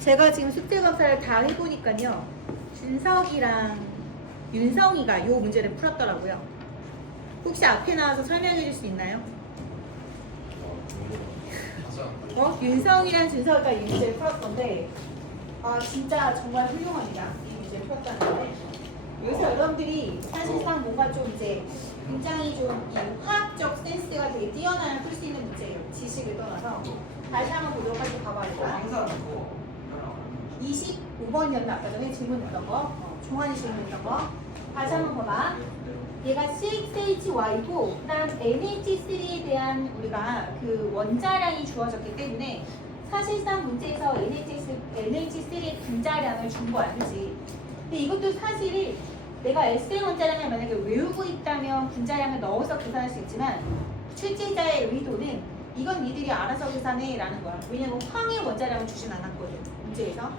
제가 지금 숙제 검사를 다 해보니까요. 준석이랑 윤성이가 요 문제를 풀었더라고요. 혹시 앞에 나와서 설명해 줄 수 있나요? 윤성이랑 준석이가 이 문제를 풀었던데 진짜 정말 훌륭합니다. 이 문제를 풀었다는 건데 여기서 여러분들이 사실상 뭔가 좀 이제 굉장히 좀 이 화학적 센스가 되게 뛰어나야 풀 수 있는 문제예요. 지식을 떠나서 다시 한번 보도록 할게요. 봐봐요. 25번이었나 아까 전에 질문했던 거 종환이 질문했던 거 다시 한번 봐봐. 얘가 CXHY고 그다음 NH3에 대한 우리가 그 원자량이 주어졌기 때문에 사실상 문제에서 NH3의 분자량을 준 거야, 그렇지? 근데 이것도 사실이 내가 SN 원자량을 만약에 외우고 있다면 분자량을 넣어서 계산할 수 있지만 출제자의 의도는 이건 니들이 알아서 계산해라는 거야. 왜냐면 황의 원자량을 주진 않았거든, 문제에서.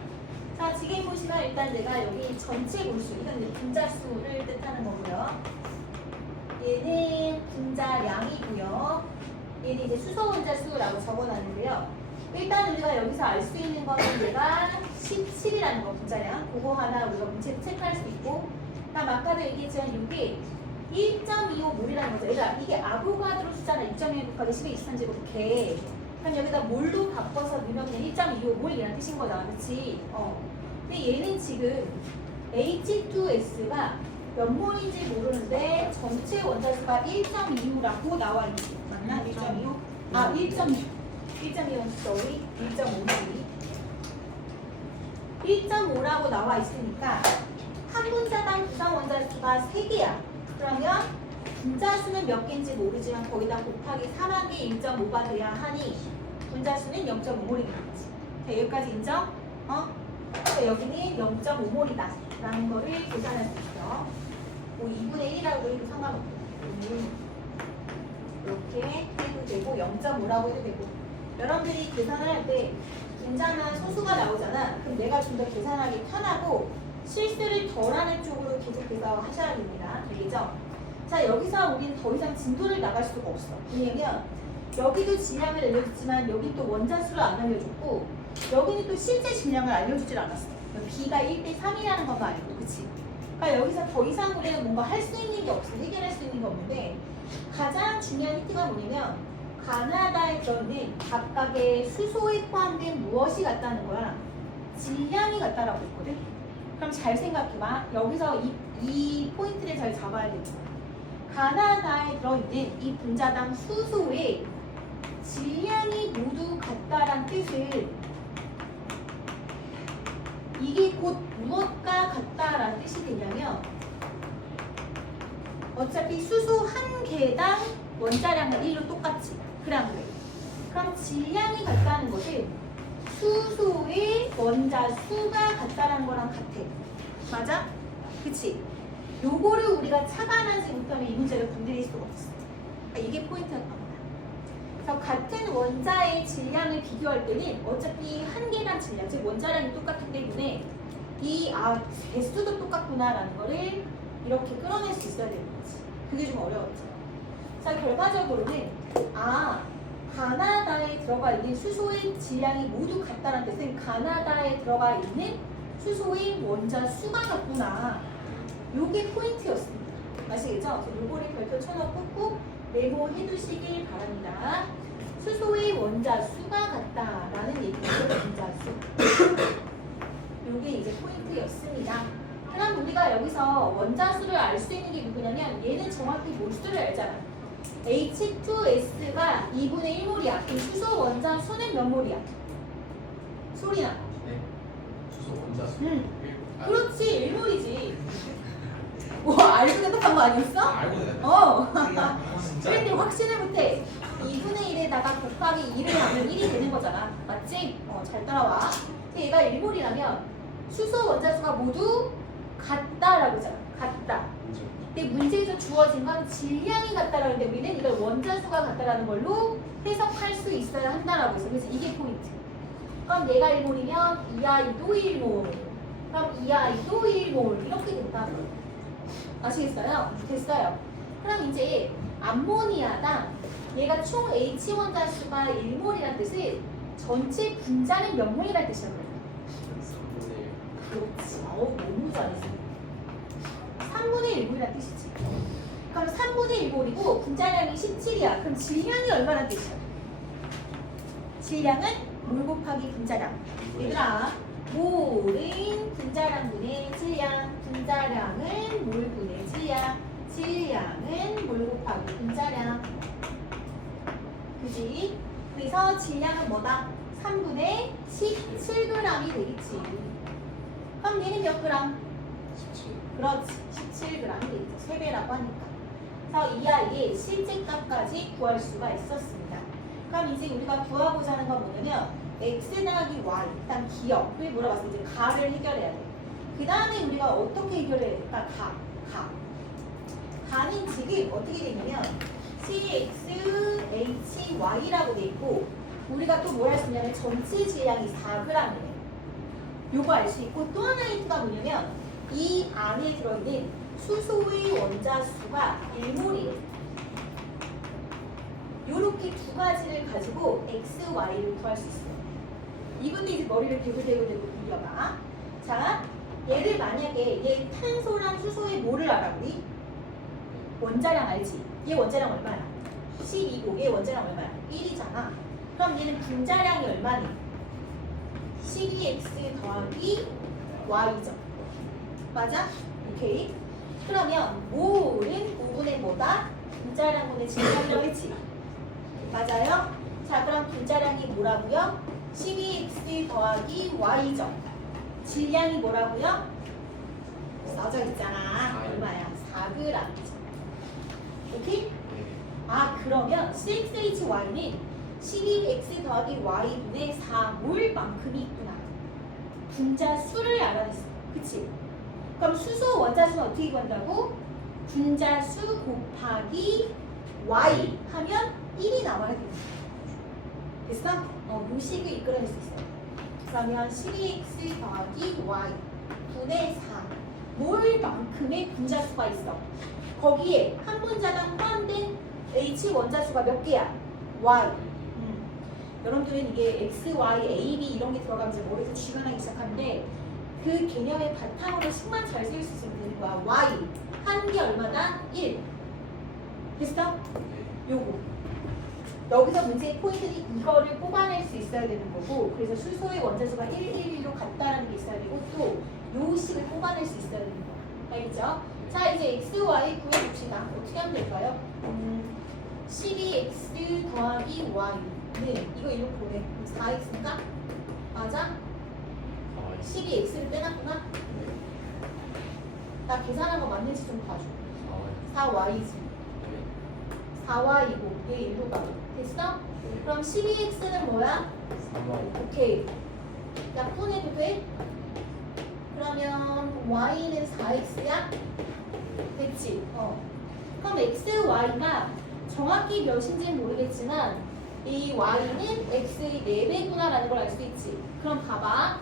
자, 지금 보시면 일단 내가 여기 전체 몰수, 이건 분자수를 뜻하는 거고요. 얘는 분자량이고요. 얘는 이제 수소 원자수라고 적어놨는데요. 일단 우리가 여기서 알 수 있는 거는 얘가 17이라는 거, 분자량. 그거 하나 우리가 문제로 체크할 수 있고, 그다음 아까도 얘기했지만 이게 1.25몰이라는 거죠. 그러니까 이게 아보가드로 숫자나 2.1 곱하기 10의 23제곱해. 그럼 여기다 몰로 바꿔서 넣으면 그냥 1.25몰이라는 뜻인 거잖아, 그렇지? 근데 얘는 지금 H2S가 몇 몰인지 모르는데 전체 원자수가 1.25라고 나와 있지. 맞나? 1.25? 1.25, sorry. 1.5라고 나와 있으니까 한 분자당 구성 원자수가 3개야. 그러면 분자수는 몇 개인지 모르지만 거기다 곱하기 4만 개 1.5가 돼야 하니 분자수는 0.5몰이 되겠지. 자, 여기까지 인정? 그러니까 여기는 0.5몰이다 라는 거를 계산할 수 있어. 뭐 2분의 1이라고 해도 상관없고 이렇게 해도 되고 0.5라고 해도 되고 여러분들이 계산을 할 때 분자나 소수가 나오잖아. 그럼 내가 좀 더 계산하기 편하고 실수를 덜하는 쪽으로 계속해서 하셔야 됩니다. 알겠죠? 자, 여기서 우리는 더 이상 진도를 나갈 수가 없어. 왜냐면 여기도 질량을 알려줬지만 여기 또 원자수를 안 알려줬고 여기는 또 실제 질량을 알려주질 않았어. B가 1대 3이라는 것도 아니고, 그치? 그러니까 여기서 더 이상 우리가 뭔가 할 수 있는 게 없어. 해결할 수 있는 게 없는데 가장 중요한 힌트가 뭐냐면 가나다에 들어있는 각각의 수소에 포함된 무엇이 같다는 거야? 질량이 같다라고 했거든? 그럼 잘 생각해봐. 여기서 이 포인트를 잘 잡아야 됩니다. 가나다에 들어있는 이 분자당 수소의 질량이 모두 같다란 뜻은 이게 곧 무엇과 같다라는 뜻이 되냐면 어차피 수소 한 개당 원자량은 1로 똑같지. 그래 안 그래? 그럼 질량이 같다는 것은 수소의 원자수가 같다는 거랑 같아. 맞아? 그치? 요거를 우리가 착안하지 못하면 이 문제를 건드릴 수가 없어. 그러니까 이게 포인트였던 거야. 그래서 같은 원자의 질량을 비교할 때는 어차피 한 개당 질량, 즉 원자량이 똑같기 때문에 개수도 똑같구나라는 거를 이렇게 끌어낼 수 있어야 되는 거지. 그게 좀 어려웠죠. 자, 결과적으로는 가나다에 들어가 있는 수소의 질량이 모두 같다는 뜻은 가나다에 들어가 있는 수소의 원자 수가 같구나. 요게 포인트였습니다. 아시겠죠? 요거를 별표 쳐놓고 꼭 메모해 두시길 바랍니다. 수소의 원자 수가 같다라는 얘기죠. 원자수. 요게 이제 포인트였습니다. 그럼 우리가 여기서 원자수를 알 수 있는 게 누구냐면 얘는 정확히 몰수를 알잖아. H2S가 2분의 1몰이야. 그럼 수소 원자 수는 몇 몰이야? 소리나. 네. 수소 원자수. 그렇지, 1몰이지. 와, 알고 대답한 거 아니었어? 알고 내가. 진짜. 그런데 확신을 못해. 2분의 1에다가 곱하기 2를 하면 1이 되는 거잖아. 맞지? 잘 따라와. 얘가 1몰이라면 수소 원자수가 모두 같다라고 하잖아. 같다. 근데 문제에서 주어진 건 질량이 같다라고 했는데 우리는 이걸 원자수가 같다라는 걸로 해석할 수 있어야 한다라고 했어. 그래서 이게 포인트. 그럼 얘가 1몰이면 이 아이도 1몰. 그럼 이 아이도 1몰. 이렇게 된다고. 아시겠어요? 됐어요. 그럼 이제 암모니아당 얘가 총 H 원자수가 1몰이라는 뜻은 전체 분자는 몇 몰이라는 뜻이라고 그래요? 그렇지. 어우, 너무 잘했어. 3분의 1몰이란 뜻이지. 그럼 3분의 1몰이고 분자량이 17이야. 그럼 질량이 얼마란 뜻이야? 질량은 몰 곱하기 분자량. 얘들아, 몰은 분자량분의 질량, 분자량은 몰분의 질량, 질량은 몰 곱하기 분자량. 그지? 그래서 질량은 뭐다? 3분의 17g이 되겠지. 그럼 얘는 몇 그램? 17. 그렇지. 17g이 되겠죠. 3배라고 하니까. 그래서 이 아이의 실제 값까지 구할 수가 있었습니다. 그럼 이제 우리가 구하고자 하는 건 뭐냐면 x 더하기 y, 일단 기억을 물어봤을 때 가를 해결해야 돼. 그 다음에 우리가 어떻게 해결해야 될까? 가는 지금 어떻게 되냐면 cx, hy라고 돼 있고 우리가 또 뭘 할 수 있냐면 전체 질량이 4g이에요. 요거 알 수 있고 또 하나 힌트가 뭐냐면 이 안에 들어있는 수소의 원자 수가 1몰이에요. 요렇게 두 가지를 가지고 x, y를 구할 수 있어요. 이분도 이제 머리를 대고 돌려봐. 자, 얘를 만약에 얘 탄소랑 수소의 몰을 알아 우리? 원자량 알지? 얘 원자량 얼마야? 12고 얘 원자량 얼마야? 1이잖아. 그럼 얘는 분자량이 얼마니? 12x 더하기 y죠. 맞아? 오케이. 그러면 몰은 5분의 뭐다? 분자량분의 질량이라고 했지? 맞아요? 자, 그럼 분자량이 뭐라고요? 12x 더하기 y죠. 질량이 뭐라고요? 써져 있잖아. 얼마야? 4g이죠. 오케이? 아, 그러면 CXHY는 12x 더하기 y분의 4몰만큼이 있구나. 분자 수를 알아냈어. 그치? 그럼 수소 원자 수는 어떻게 구한다고? 분자 수 곱하기 y 하면 1이 나와야 돼. 됐어? 요식을 이끌어낼 수 있어. 그러면 12x 더하기 y 분의 4 몰만큼의 분자 수가 있어. 거기에 한 분자당 포함된 H 원자 수가 몇 개야? Y. 여러분들은 이게 X, Y, A, B 이런 게 들어가면 이제 머리에서 쥐가 나기 시작하는데 그 개념의 바탕으로 식만 잘 세울 수 있으면 되는 거야. Y 한 개 얼마다? 1. 됐어? 요거. 여기서 문제의 포인트는 이거를 뽑아낼 수 있어야 되는 거고 그래서 수소의 원자 수가 1, 1로 같다라는 게 있어야 되고 또 요 식을 뽑아낼 수 있어야 되는 거. 알겠죠? 자, 이제 x, y 구해봅시다. 어떻게 하면 될까요? 12x 더하기 y는 이거 이렇게 보내. 4x인가? 맞아? 12x를 빼놨구나? 나 계산한 거 맞는지 좀 봐줘. 4y지. 4y이고 얘 1로 가고. 됐어? 그럼 12x는 뭐야? 3y. 오케이. 약분해도 돼? 그러면 y는 4x야? 됐지? 그럼 x, y가 정확히 몇인지는 모르겠지만 이 y는 x의 4배구나라는 걸 알 수 있지. 그럼 봐봐.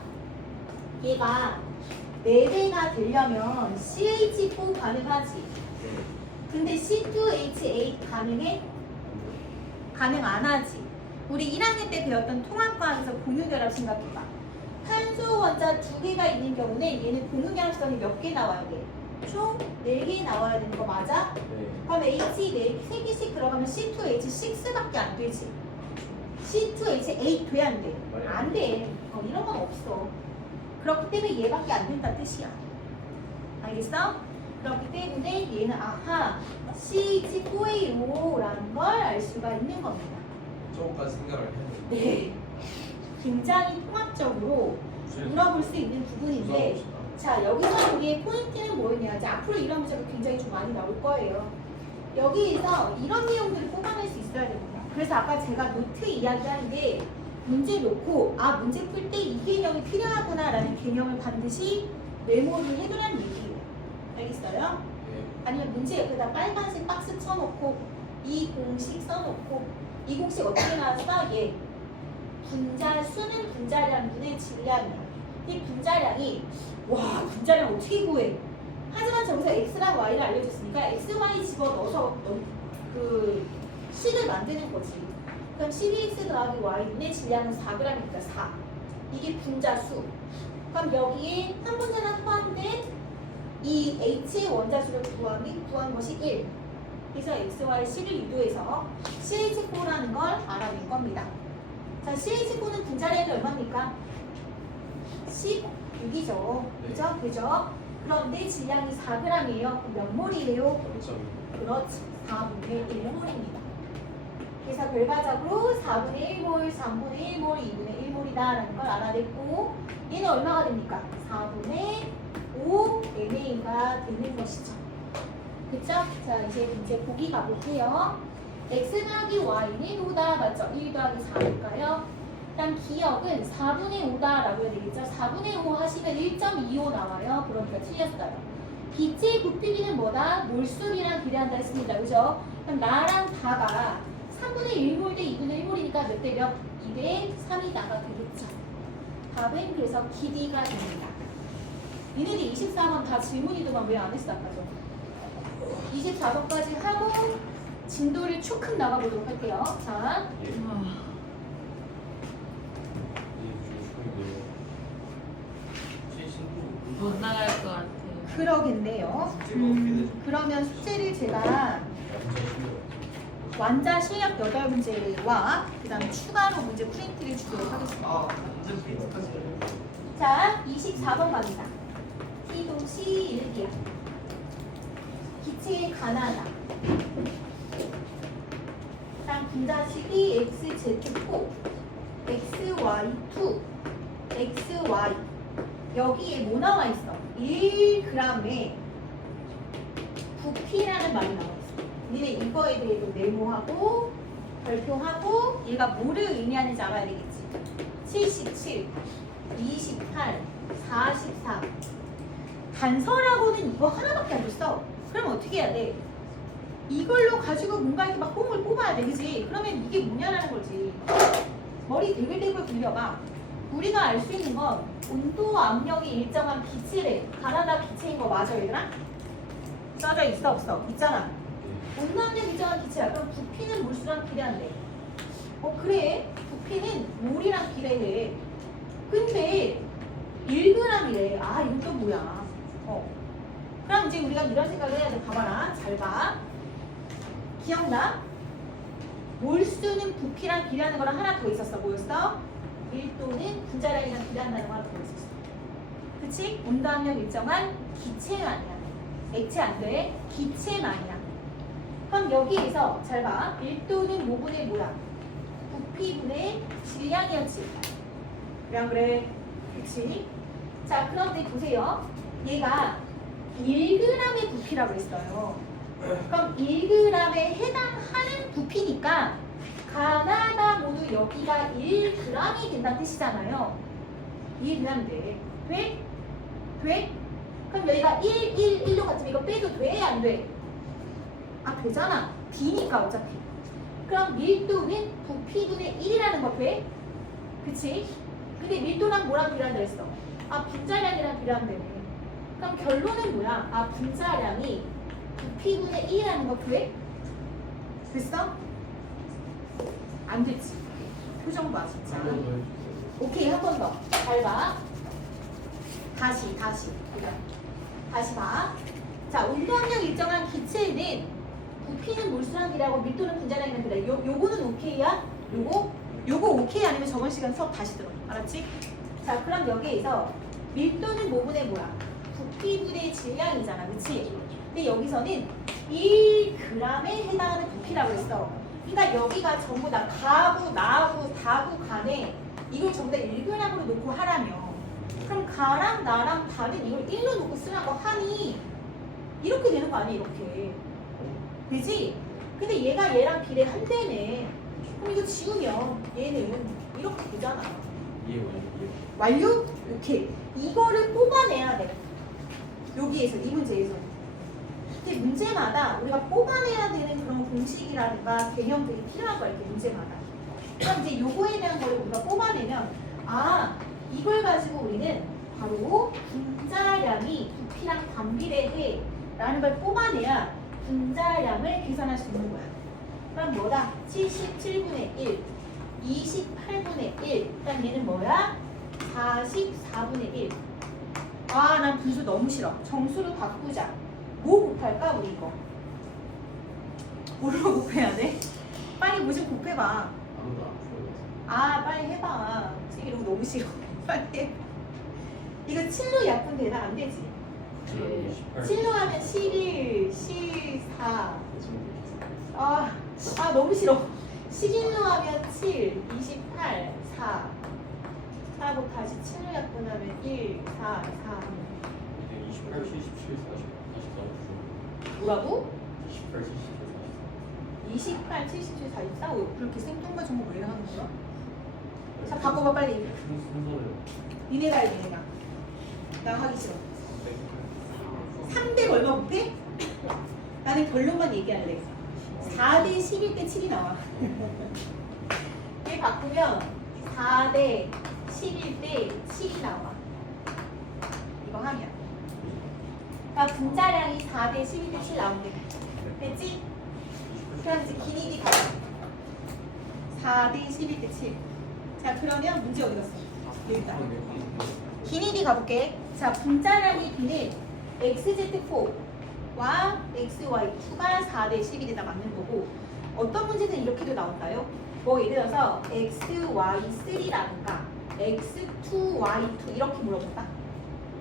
얘가 4배가 되려면 CH4 가능하지. 근데 C2H8 가능해? 가능 안 하지. 우리 1학년 때 배웠던 통합과학에서 공유결합 생각해봐. 탄소 원자 2개가 있는 경우는 얘는 공유결합선이 몇 개 나와야 돼? 총 4개 나와야 되는 거 맞아? 그럼 H 3개씩 들어가면 C2H6밖에 안 되지. C2H8 돼 안 돼? 안 돼. 이런 건 없어. 그렇기 때문에 얘밖에 안 된다 뜻이야. 알겠어? 그렇기 때문에 얘는 아하 CH4AO라는 걸 알 수가 있는 겁니다. 저거까지 생각을 했는데. 네. 굉장히 통합적으로 물어볼 수 있는 부분인데 자, 여기서 우리의 포인트는 뭐였냐? 이제 앞으로 이런 문제가 굉장히 좀 많이 나올 거예요. 여기에서 이런 내용들을 뽑아낼 수 있어야 됩니다. 그래서 아까 제가 노트 이야기하는데 문제 놓고 아, 문제 풀 때 이 개념이 필요하구나 라는 개념을 반드시 메모를 해두라는 얘기예요. 알겠어요? 아니면 문제 옆에다 빨간색 박스 쳐놓고 이 공식 써놓고 이 공식 어떻게 나왔어? 얘 분자 수는 분자량분의 질량이야. 이 분자량이 와 분자량 어떻게 구해? 하지만 저기서 x랑 y를 알려줬으니까 x, y 집어넣어서 그 식을 만드는 거지. 그럼 12x 더하기 y분의 질량은 4g이니까 4. 이게 이게 분자수. 그럼 여기에 한 분자나 포함된 이 H의 원자수를 구한 것이 1. 그래서 XY C를 유도해서 CH4라는 걸 알아낸 겁니다. 자, CH4는 분자량이 얼마입니까? 16이죠. 그죠? 그죠? 그런데 질량이 4g이에요. 몇 몰이에요? 0.2. 그렇지. 4분의 1몰입니다. 그래서 결과적으로 4분의 1몰, 3분의 1몰, 2분의 1몰이다라는 걸 알아냈고 얘는 얼마가 됩니까? 4분의 5 NA가 되는 것이죠. 그쵸? 자, 이제 문제 보기 가볼게요. X 더하기 Y는 5다. 맞죠? 1 더하기 4니까요. 일단 기억은 4분의 5다라고 해야 되겠죠? 4분의 5 하시면 1.25 나와요. 그러니까 틀렸어요. 기체의 부피비는 뭐다? 몰수비랑 비례한다 했습니다. 그죠? 그럼 나랑 다가 3분의 1몰 대 2분의 1몰이니까 몇 대 몇? 2대 3이 나가 되겠죠. 답은 그래서 기디가 됩니다. 니네들 24번 다 질문이더만 왜 안 했어? 아까 좀. 24번까지 하고 진도를 쭉 나가보도록 할게요. 자, 예. 못 나갈 것 같아. 그러겠네요. 그러면 숙제를 제가 완자 실력 8문제와 그 다음에 추가로 문제 프린트를 주도록 하겠습니다. 자, 24번 갑니다. T동시 1기야. 기체의 가나다. 일단 분자식이 XZ4, XY2, XY. 여기에 뭐 나와 있어? 1g의 부피라는 말이 나와 있어. 니네 이거에 대해서 메모하고 발표하고 얘가 뭐를 의미하는지 알아야 되겠지. 77, 28, 44. 단서라고는 이거 하나밖에 안 줬어. 그럼 어떻게 해야 돼? 이걸로 가지고 뭔가 이렇게 막 뽕을 뽑아야 돼, 그지? 그러면 이게 뭐냐라는 거지. 머리 대글대글 굴려봐. 우리가 알 수 있는 건 온도, 압력이 일정한 기체래. 가나다 기체인 거 맞아, 얘들아? 써져 있어, 없어? 있잖아. 온도, 압력 일정한 기체야. 그럼 부피는 몰수랑 비례한대. 그래. 부피는 몰이랑 비례해. 근데 1g이래. 아, 이건 또 뭐야? 그럼 이제 우리가 이런 생각을 해야 돼. 봐봐라. 잘 봐. 기억나? 몰수는 부피랑 비례하는 거랑 하나 더 있었어. 뭐였어? 밀도는 분자량이랑 비례한다는 거 하나 더 있었어. 그치? 온도, 압력 일정한 기체만이야. 액체 안 돼. 기체만이야. 그럼 여기에서 잘 봐. 밀도는 뭐분의 뭐야? 부피분의 질량이었지. 그래, 그래. 그치? 자, 그런데 보세요. 얘가 1g의 부피라고 했어요. 그럼 1g에 해당하는 부피니까 가나다 모두 여기가 1g이 된다는 뜻이잖아요. 이해되면 돼. 돼? 돼? 그럼 여기가 1, 1, 1로 같으면 이거 빼도 돼? 안 돼? 아, 되잖아. D니까 어차피. 그럼 밀도는 부피분의 1이라는 거 돼? 그치? 근데 밀도랑 뭐랑 비례한다 했어? 아, 분자량이랑 비례한다며. 그럼 결론은 뭐야? 아, 분자량이 부피분의 1이라는 거 돼? 됐어? 안 됐지. 표정 봐, 진짜. 오케이, 한 번 더. 잘 봐. 다시. 다시 봐. 자, 온도, 압력 일정한 기체는 부피는 몰수랑 비례하고 밀도는 분자량이랑 비례해. 요거는 오케이야? 요거 오케이 아니면 저번 시간 수업 다시 들어. 알았지? 자, 그럼 여기에서 밀도는 뭐분의 뭐야? 부피분의 질량이잖아. 그치? 근데 여기서는 1g에 해당하는 부피라고 했어. 그러니까 여기가 전부 다 가구, 나구, 다구, 간에 이걸 전부 다 1g으로 놓고 하라며. 그럼 가랑 나랑 다는 이걸 1로 놓고 쓰라고 하니 이렇게 되는 거 아니야? 이렇게. 되지? 근데 얘가 얘랑 비례한대네. 그럼 이거 지우면 얘는 이렇게 되잖아. 이해. 완료? 오케이. 이거를 뽑아내야 돼. 여기에서, 이 문제에서. 근데 문제마다 우리가 뽑아내야 되는 그런 공식이라든가 개념들이 필요한 거야, 이렇게 문제마다. 그럼 이제 요거에 대한 거를 우리가 뽑아내면, 아, 이걸 가지고 우리는 바로 분자량이 부피랑 반비례해 라는 걸 뽑아내야 분자량을 계산할 수 있는 거야. 그럼 뭐다? 77분의 1, 28분의 1. 그럼 얘는 뭐야? 44분의 1. 아, 난 분수 너무 싫어. 정수로 바꾸자. 뭐 곱할까, 우리 이거? 뭘로 곱해야 돼? 빨리 뭐 좀 곱해봐. 아무도 안 풀어요. 아, 빨리 해봐. 지금 이런 거 너무 싫어. 빨리 해. 이거 7로 약분 되나? 안 되지. 네. 7로 하면 11, 14. 아, 너무 싫어. 11로 하면 7, 28, 4. 하고 다시 7로 약분하면 1, 4, 4. 28, 77, 40, 44. 뭐라고? 28, 77, 28, 77, 44? 왜 그렇게 생뚱과 정보 왜 하는 거야? 자, 바꿔봐, 빨리. 순서를 니네가 해, 니네가. 나 하기 싫어. 3대 얼마 못해? 나는 결론만 얘기할래. 4대 11대 7이 나와. 얘 바꾸면 4대 11대 7이 나와. 이거 하면. 그러니까 분자량이 4대 11대 7 나온대. 됐지? 그럼 이제 기니기 가자. 4대 11대 7. 자, 그러면 문제 어디 갔어? 여기 있다. 기니디 가볼게. 자, 분자량의 비는 XZ4와 XY2가 4대 11에다 맞는 거고, 어떤 문제는 이렇게도 나온다요? 뭐 예를 들어서 XY3라든가 X2Y2 이렇게 물어본다?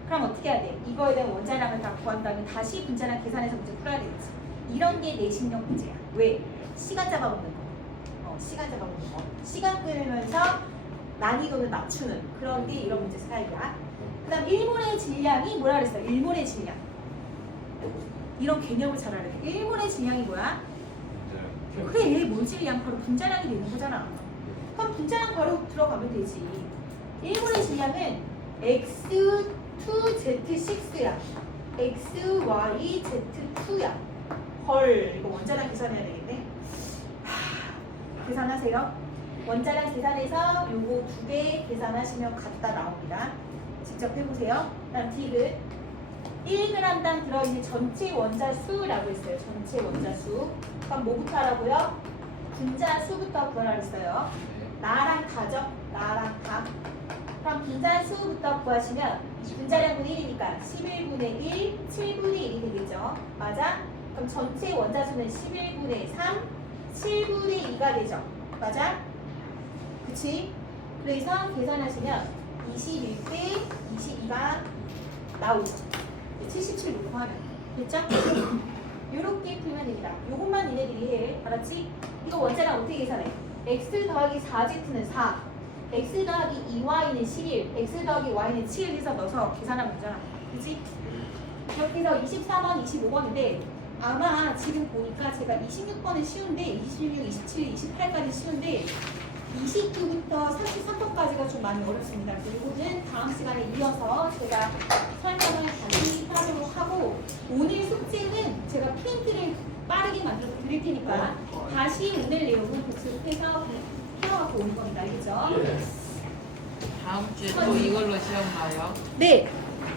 그럼 어떻게 해야 돼? 이거에 대한 원자량을 다 구한 다음에 다시 분자량 계산해서 문제 풀어야 되겠지. 이런 게 내신형 문제야. 왜? 시간 잡아먹는 거. 시간 잡아먹는 거. 시간 끌면서 난이도를 낮추는 그런 게 이런 문제 스타일이야. 그 다음 1몰의 질량이 뭐라 그랬어요? 1몰의 질량. 이런 개념을 잘 알아야 돼. 1몰의 질량이 뭐야? 그래, 몰 질량 바로 분자량이 되는 거잖아. 그럼 분자량 바로 들어가면 되지. 1몰의 질량은 X2Z6야. XYZ2야. 헐, 이거 원자량 계산해야 되겠네. 계산하세요. 원자량 계산해서 요거 2개 계산하시면 같다 나옵니다. 직접 해보세요. 다음 디귿 1g당 들어있는 전체 원자 수라고 했어요. 전체 원자 수. 그럼 뭐부터 하라고요? 분자 수부터 구하라 했어요. 나랑 다죠? 나랑 다. 그럼 분자 수부터 구하시면 분자량은 1이니까 11분의 1, 7분의 1이 되겠죠? 맞아? 그럼 전체 원자 수는 11분의 3, 7분의 2가 되죠? 맞아? 그치? 그래서 계산하시면 21대 22가 나오죠. 77 놓고 하면. 됐죠? 요렇게 풀면 됩니다. 요것만 니네들이 해. 알았지? 이거 원자량 어떻게 계산해? x 더하기 4z는 4, x 더하기 2y는 11, x 더하기 y는 7 해서 넣어서 계산하면 되잖아. 그치? 이렇게 해서 24번, 25번인데 아마 지금 보니까 제가 26번은 쉬운데 26, 27, 28까지 쉬운데 29부터 33번까지가 좀 많이 어렵습니다. 그래서 이거는 다음 시간에 이어서 제가 설명을 다시 하도록 하고, 오늘 숙제는 제가 프린트를 빠르게 만들어 드릴 테니까 다시 오늘 내용은 복습해서 해와갖고 오는 겁니다. 알겠죠? 다음 주에 또 이걸로 시험 봐요. 네.